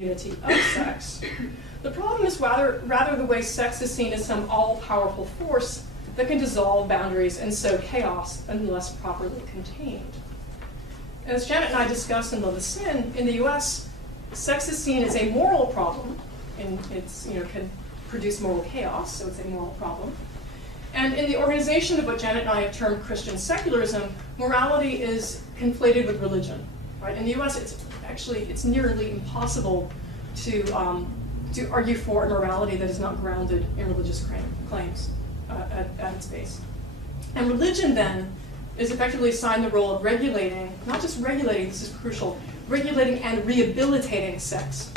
unity of sex. The problem is rather the way sex is seen as some all-powerful force that can dissolve boundaries and sow chaos unless properly contained. As Janet and I discussed in Love is Sin, in the US, sex is seen as a moral problem, and it's, can produce moral chaos, so it's a moral problem. And in the organization of what Janet and I have termed Christian secularism, morality is conflated with religion. Right? In the US, it's nearly impossible to argue for a morality that is not grounded in religious claims at its base. And religion then is effectively assigned the role of regulating, not just regulating, this is crucial, regulating and rehabilitating sex.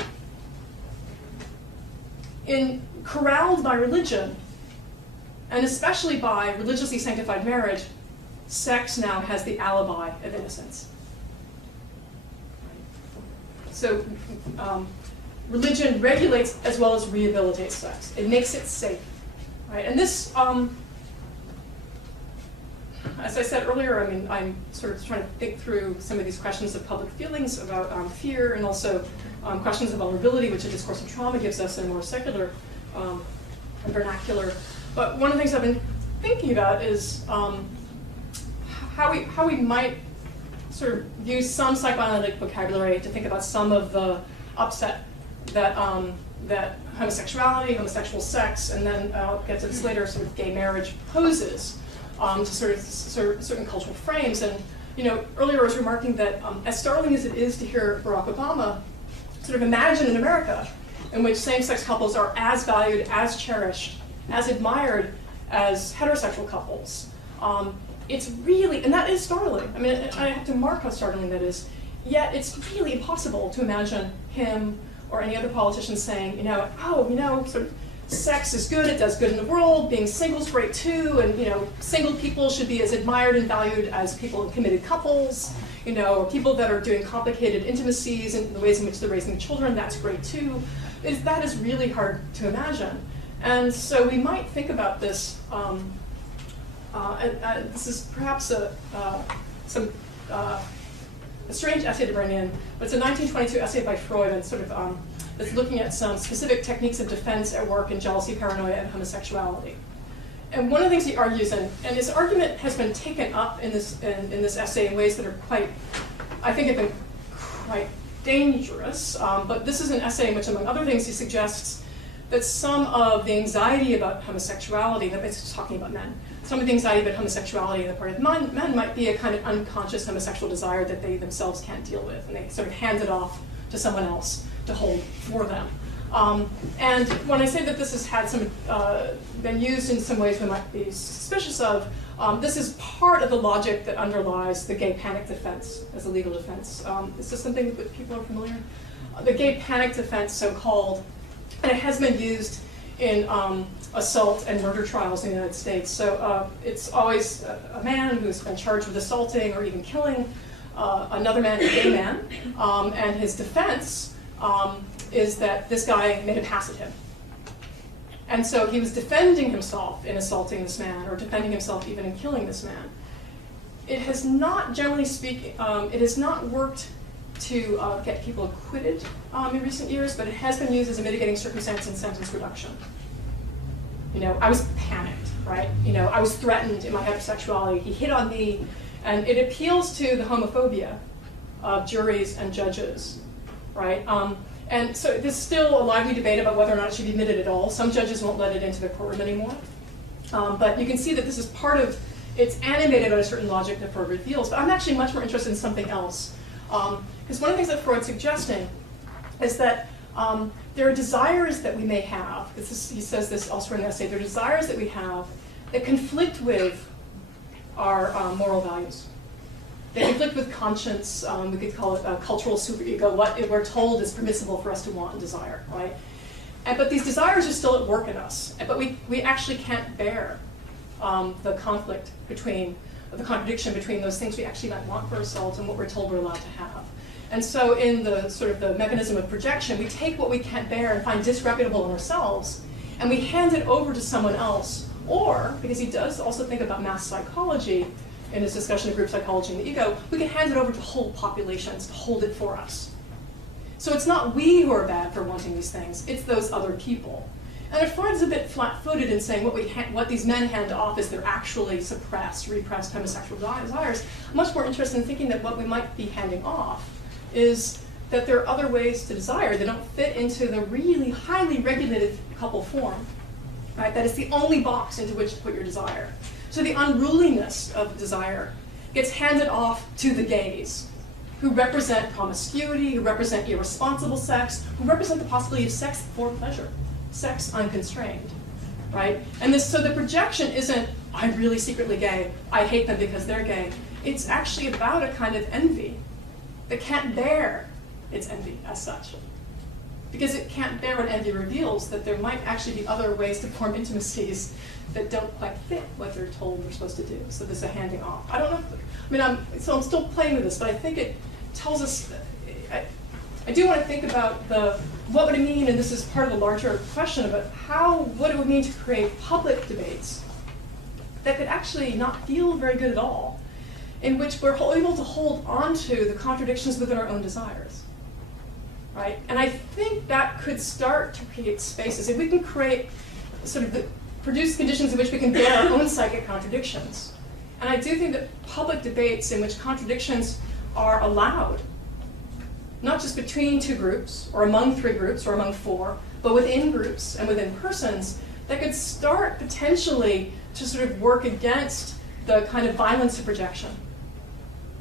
Corralled by religion, and especially by religiously sanctified marriage, sex now has the alibi of innocence. So religion regulates as well as rehabilitates sex. It makes it safe. Right? And this, as I said earlier, I'm sort of trying to think through some of these questions of public feelings about fear, and also questions of vulnerability, which a discourse of trauma gives us in a more secular and vernacular. But one of the things I've been thinking about is how we might sort of use some psychoanalytic vocabulary to think about some of the upset that that homosexuality, homosexual sex, and then I'll get to this later, sort of gay marriage poses to sort of certain cultural frames. And earlier I was remarking that as startling as it is to hear Barack Obama sort of imagine an America in which same-sex couples are as valued, as cherished, as admired as heterosexual couples. It's really, and that is startling. I have to mark how startling that is. Yet it's really impossible to imagine him or any other politician saying, sort of sex is good, it does good in the world, being single is great too, and single people should be as admired and valued as people in committed couples, or people that are doing complicated intimacies and the ways in which they're raising children, that's great too. That is really hard to imagine. And so we might think about this, this is perhaps a strange essay to bring in, but it's a 1922 essay by Freud, and sort of that's looking at some specific techniques of defense at work in jealousy, paranoia, and homosexuality. And one of the things he argues, and his argument has been taken up in this essay in ways that are I think have been quite dangerous. But this is an essay in which, among other things, he suggests that some of the anxiety about homosexuality, that it's talking about men, some of the anxiety about homosexuality on the part of men might be a kind of unconscious homosexual desire that they themselves can't deal with, and they sort of hand it off to someone else to hold for them. And when I say that this has had some been used in some ways we might be suspicious of, this is part of the logic that underlies the gay panic defense as a legal defense. Is this something that people are familiar? The gay panic defense, so-called, and it has been used in assault and murder trials in the United States. So it's always a man who's been charged with assaulting or even killing another man, a gay man, and his defense is that this guy made a pass at him. And so he was defending himself in assaulting this man, or defending himself even in killing this man. It has not, generally speaking, it has not worked to get people acquitted in recent years, but it has been used as a mitigating circumstance in sentence reduction. I was panicked, right? I was threatened in my heterosexuality. He hit on me, and it appeals to the homophobia of juries and judges, right? And so there's still a lively debate about whether or not it should be admitted at all. Some judges won't let it into the courtroom anymore. But you can see that this is part of, it's animated by a certain logic that Freud reveals. But I'm actually much more interested in something else. Because one of the things that Freud's suggesting is that there are desires that we may have. He says this elsewhere in the essay. There are desires that we have that conflict with our moral values. They conflict with conscience. We could call it a cultural superego, what we're told is permissible for us to want and desire, right? But these desires are still at work in us. But we actually can't bear the conflict between, the contradiction between those things we actually might want for ourselves and what we're told we're allowed to have. And so in the sort of the mechanism of projection, we take what we can't bear and find disreputable in ourselves, and we hand it over to someone else. Or, because he does also think about mass psychology in his discussion of group psychology and the ego, we can hand it over to whole populations to hold it for us. So it's not we who are bad for wanting these things, it's those other people. And Freud's a bit flat-footed in saying what these men hand off is their actually suppressed, repressed homosexual desires. I'm much more interested in thinking that what we might be handing off is that there are other ways to desire that don't fit into the really highly regulated couple form, right? That is the only box into which to put your desire. So the unruliness of desire gets handed off to the gays, who represent promiscuity, who represent irresponsible sex, who represent the possibility of sex for pleasure, sex unconstrained, right? And so the projection isn't, I'm really secretly gay, I hate them because they're gay. It's actually about a kind of envy that can't bear its envy as such. Because it can't bear what envy reveals, that there might actually be other ways to form intimacies that don't quite fit what they're told they're supposed to do. So there's a handing off. I don't know, I'm still playing with this, but I think it tells us, I do want to think about what would it mean, and this is part of the larger question about what it would mean to create public debates that could actually not feel very good at all, in which we're able to hold on to the contradictions within our own desires. Right? And I think that could start to create spaces. If we can create produce conditions in which we can bear our own psychic contradictions. And I do think that public debates in which contradictions are allowed, not just between two groups, or among three groups, or among four, but within groups and within persons, that could start potentially to sort of work against the kind of violence of projection.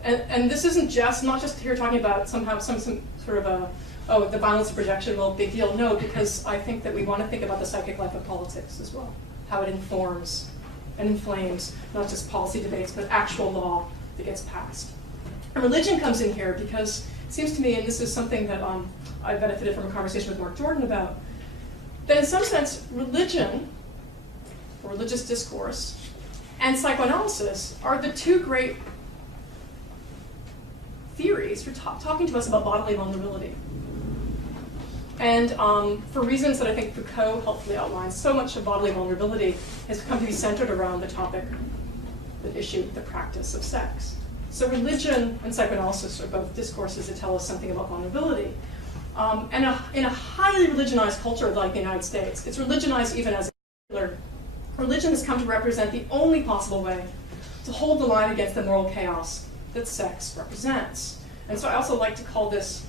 And this isn't not just here talking about somehow some sort of the violence of projection, well, big deal. No, because I think that we want to think about the psychic life of politics as well, how it informs and inflames not just policy debates, but actual law that gets passed. And religion comes in here because it seems to me, and this is something that I benefited from a conversation with Mark Jordan about, that in some sense, religion, or religious discourse, and psychoanalysis are the two great theories for talking to us about bodily vulnerability. And for reasons that I think Foucault helpfully outlines, so much of bodily vulnerability has come to be centered around the topic, the issue, the practice of sex. So religion and psychoanalysis are both discourses that tell us something about vulnerability. And in a highly religionized culture like the United States, it's religionized even as a secular. Religion has come to represent the only possible way to hold the line against the moral chaos that sex represents. And so I also like to call this,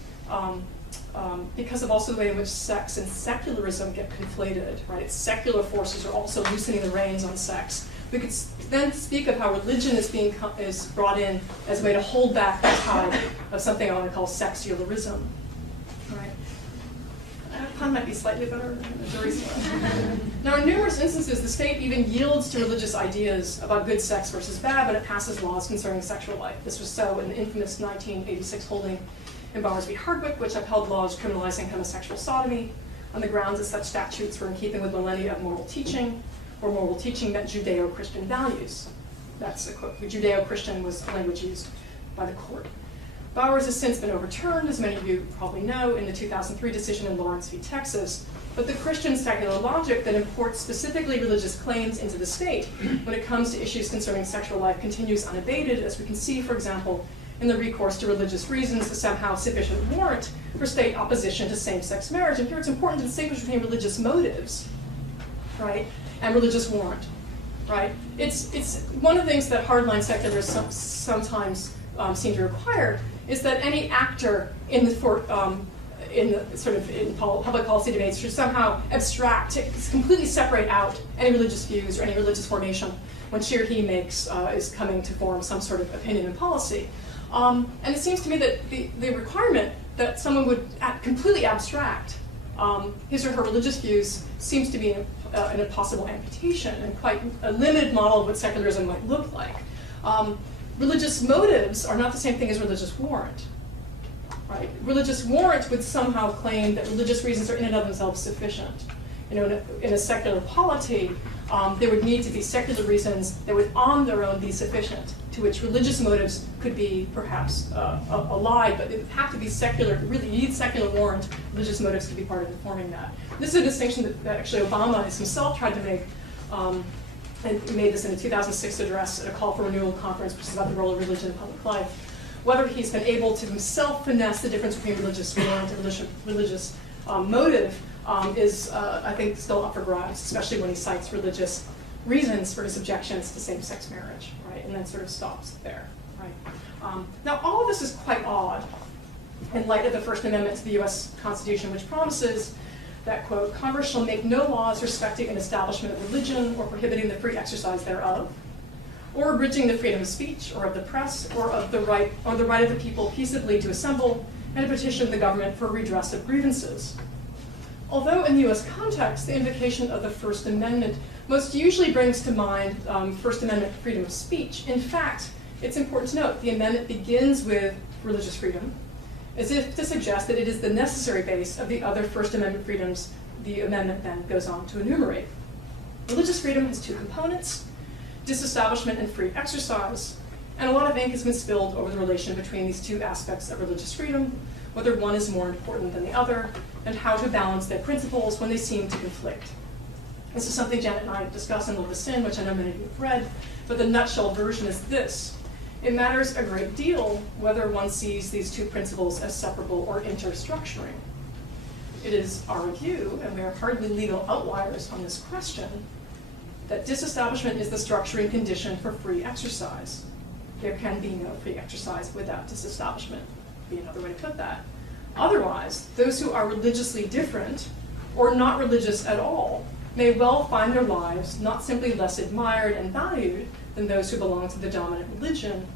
because of also the way in which sex and secularism get conflated, right? Secular forces are also loosening the reins on sex. We could then speak of how religion is brought in as a way to hold back the tide of something I want to call sexularism. Right? Pun might be slightly better than the jury's one. Now, in numerous instances, the state even yields to religious ideas about good sex versus bad when it passes laws concerning sexual life. This was so in the infamous 1986 holding in Bowers v. Hardwick, which upheld laws criminalizing homosexual sodomy on the grounds that such statutes were in keeping with millennia of moral teaching, or moral teaching meant Judeo-Christian values. That's a quote. Judeo-Christian was language used by the court. Bowers has since been overturned, as many of you probably know, in the 2003 decision in Lawrence v. Texas. But the Christian secular logic that imports specifically religious claims into the state when it comes to issues concerning sexual life continues unabated, as we can see, for example, in the recourse to religious reasons as somehow sufficient warrant for state opposition to same-sex marriage. And here it's important to distinguish between religious motives, right, and religious warrant, right? It's one of the things that hardline secularists sometimes seem to require is that any actor in public policy debates should somehow abstract, completely separate out any religious views or any religious formation when she or he is coming to form some sort of opinion and policy. And it seems to me that the requirement that someone would completely abstract his or her religious views seems to be an impossible amputation and quite a limited model of what secularism might look like. Religious motives are not the same thing as religious warrant. Right? Religious warrant would somehow claim that religious reasons are in and of themselves sufficient. You know, in a secular polity, there would need to be secular reasons that would on their own be sufficient, to which religious motives could be perhaps allied, but it would have to be secular. Really, you need secular warrant. Religious motives could be part of informing that. This is a distinction that actually Obama himself tried to make, and made this in a 2006 address at a call for renewal conference, which is about the role of religion in public life. whether he's been able to himself finesse the difference between religious warrant and religious motive is, I think, still up for grabs, especially when he cites religious reasons for his objections to same-sex marriage, right? And then sort of stops there, right? Now, all of this is quite odd in light of the First Amendment to the U.S. Constitution, which promises that, quote, Congress shall make no laws respecting an establishment of religion or prohibiting the free exercise thereof, or abridging the freedom of speech or of the press or of the right of the people peaceably to assemble and to petition the government for redress of grievances. Although in the U.S. context, the invocation of the First Amendment most usually brings to mind First Amendment freedom of speech, in fact, it's important to note the amendment begins with religious freedom, as if to suggest that it is the necessary base of the other First Amendment freedoms the amendment then goes on to enumerate. Religious freedom has two components, disestablishment and free exercise, and a lot of ink has been spilled over the relation between these two aspects of religious freedom, whether one is more important than the other, and how to balance their principles when they seem to conflict. This is something Janet and I discuss in The Sin, which I know many of you have read, but the nutshell version is this. It matters a great deal whether one sees these two principles as separable or interstructuring. It is our view, and we are hardly legal outliers on this question, that disestablishment is the structuring condition for free exercise. There can be no free exercise without disestablishment, would be another way to put that. Otherwise, those who are religiously different, or not religious at all, may well find their lives not simply less admired and valued than those who belong to the dominant religion.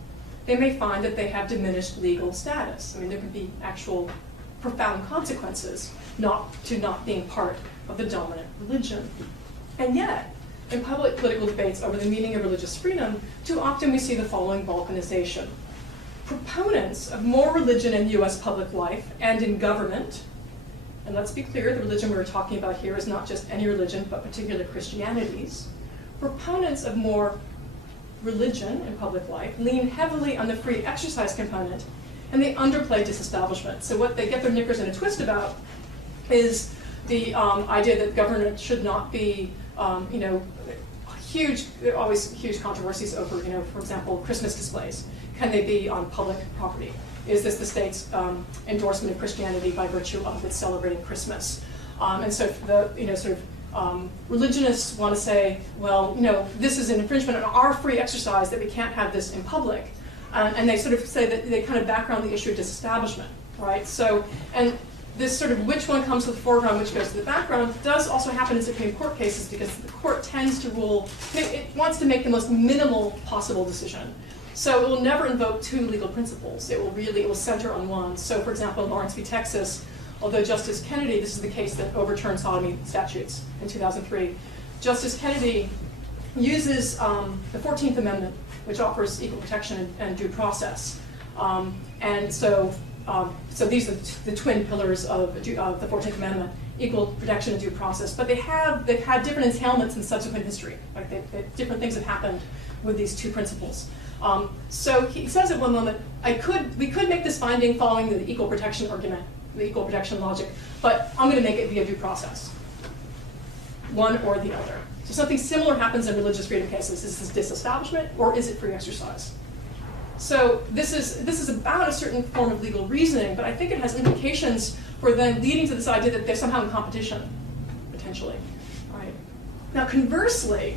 They may find that they have diminished legal status. I mean, there could be actual profound consequences to not being part of the dominant religion. And yet, in public political debates over the meaning of religious freedom, too often we see the following balkanization. Proponents of more religion in U.S. public life and in government, and let's be clear, the religion we're talking about here is not just any religion, but particular Christianities. Proponents of more religion in public life lean heavily on the free exercise component, and they underplay disestablishment. So what they get their knickers in a twist about is the idea that government should not be, there are always huge controversies over, for example, Christmas displays. Can they be on public property? Is this the state's endorsement of Christianity by virtue of its celebrating Christmas? And so the religionists want to say, well, this is an infringement on our free exercise that we can't have this in public. And they sort of say that they kind of background the issue of disestablishment, right? So, and this sort of which one comes to the foreground, which goes to the background, does also happen in Supreme Court cases because the court tends to rule, it wants to make the most minimal possible decision. So it will never invoke two legal principles. It will center on one. So for example, in Lawrence v. Texas, although Justice Kennedy, this is the case that overturned sodomy statutes in 2003, Justice Kennedy uses the 14th Amendment, which offers equal protection and due process. And so these are the twin pillars of the 14th Amendment, equal protection and due process. But they've had different entailments in subsequent history. Like different things have happened with these two principles. So he says at one moment, we could make this finding following the equal protection argument, the equal protection logic, but I'm going to make it via due process, one or the other. So something similar happens in religious freedom cases. Is this disestablishment or is it free exercise? So this is about a certain form of legal reasoning, but I think it has implications for then leading to this idea that they're somehow in competition, potentially. Right. Now conversely,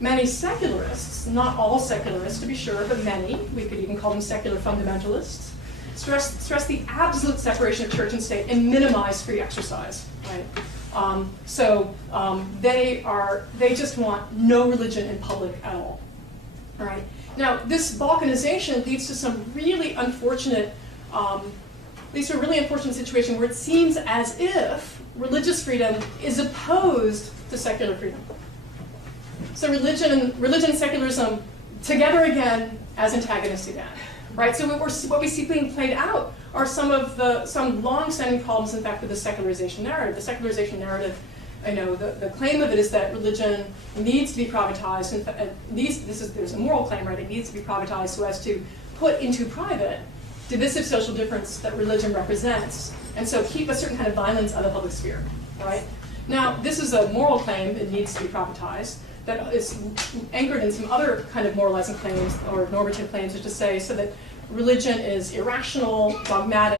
many secularists, not all secularists to be sure, but many, we could even call them secular fundamentalists, stress the absolute separation of church and state and minimize free exercise. Right? They just want no religion in public at all. All right. Now, this balkanization leads to some really unfortunate, situation where it seems as if religious freedom is opposed to secular freedom. So religion and secularism together again as antagonists again, right? So what we see being played out are some long-standing problems, in fact, with the secularization narrative. The secularization narrative, the claim of it is that religion needs to be privatized. There's a moral claim, right? It needs to be privatized so as to put into private divisive social difference that religion represents, and so keep a certain kind of violence out of the public sphere, right? Now, this is a moral claim, it needs to be privatized, that is anchored in some other kind of moralizing claims or normative claims, which is to say, so that religion is irrational, dogmatic,